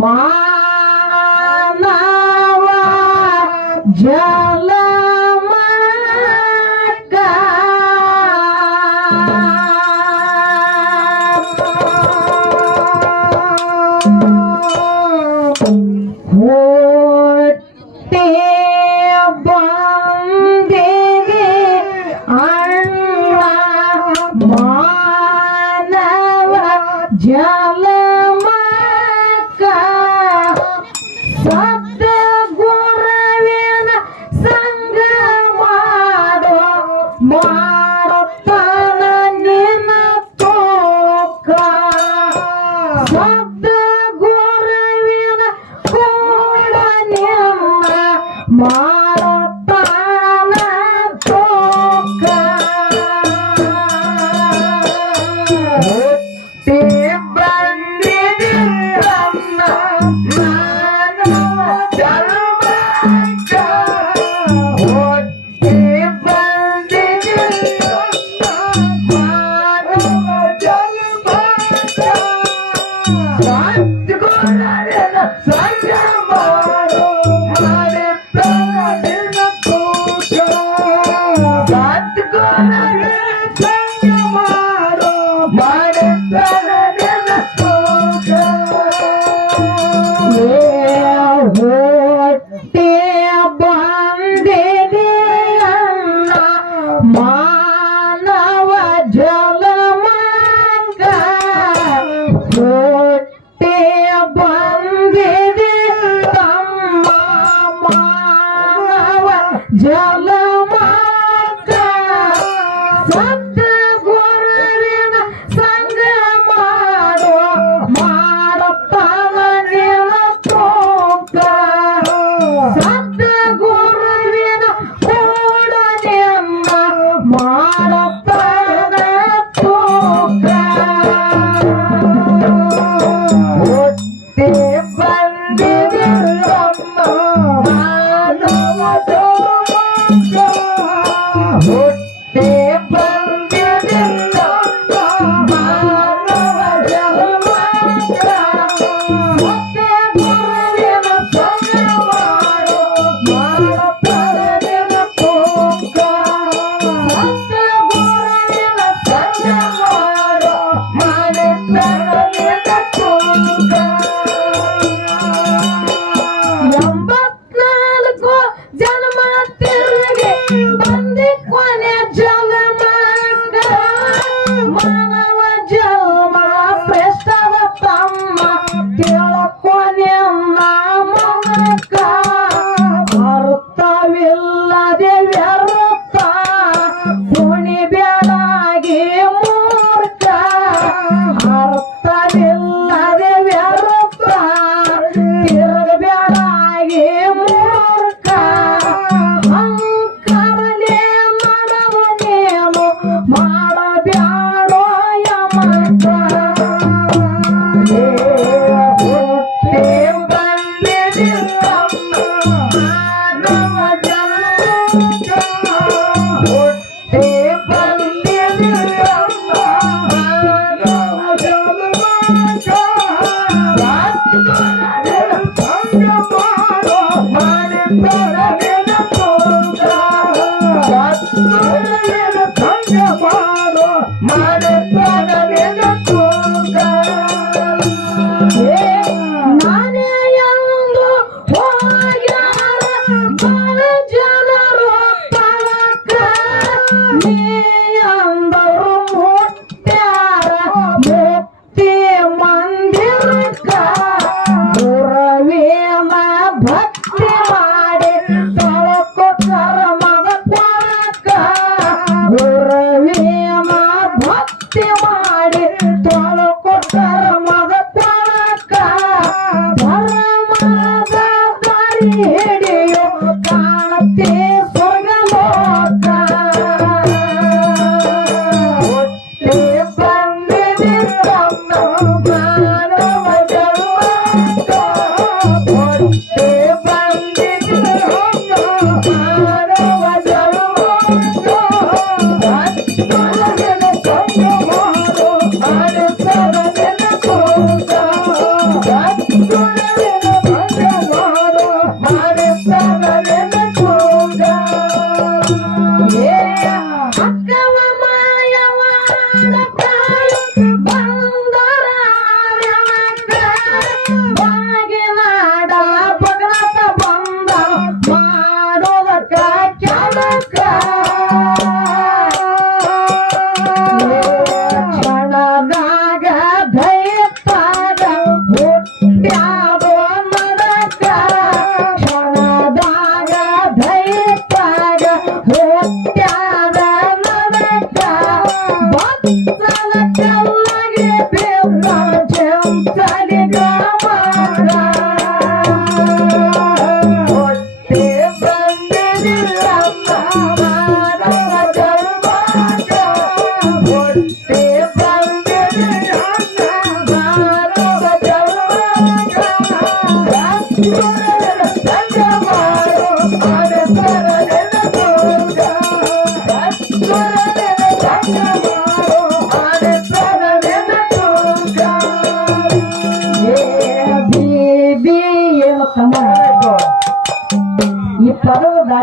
মা Yeah.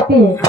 Papo.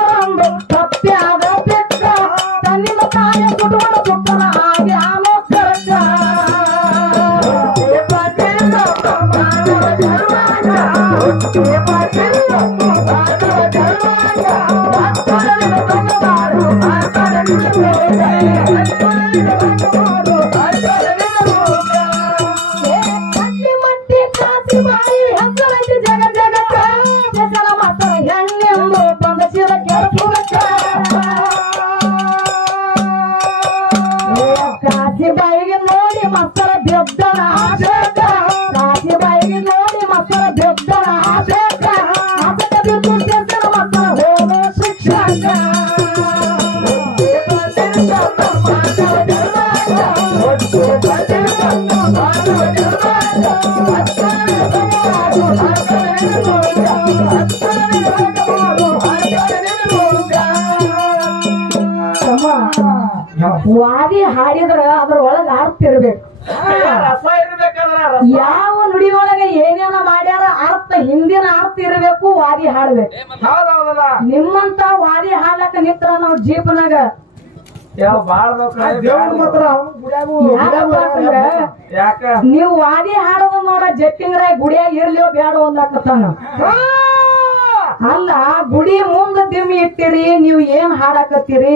ನುಡಿಯೊಳಗ ಏನೇನ ಮಾಡ್ಯಾರ ಅರ್ಥ ಹಿಂದಿನ ಅರ್ಥ ಇರಬೇಕು ವಾದಿ ಹಾಡ್ಬೇಕು. ನಿಮ್ಮಂತ ವಾದಿ ಹಾಡ್ಲಕ್ಕ ನಿತ್ರ ನಾವ್ ಜೀಪ್ನಾಗ ನೀವು ವಾದಿ ಹಾಡೋದ್ ನೋಡ ಜಟ್ಟಿಂಗ್ರ ಗುಡಿಯಾಗ ಇರ್ಲಿಯೋ ಬ್ಯಾಡ ಒಂದಾಕತ್ತಾನ ಅಲ್ಲ ಗುಡಿ ಮುಂದ ದಿಮ್ಮಿ ಇಟ್ಟಿರಿ ನೀವು ಏನ್ ಹಾಡಾಕತ್ತೀರಿ?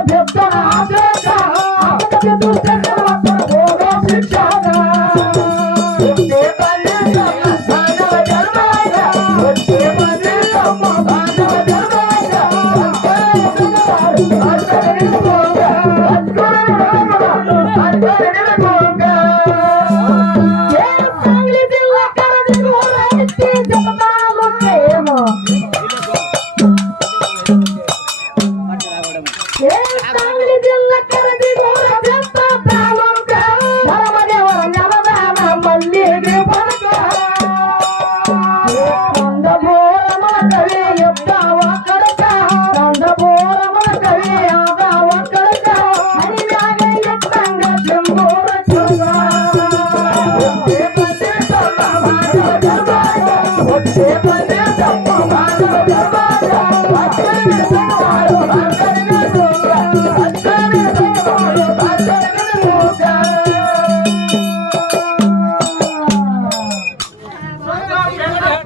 Oh,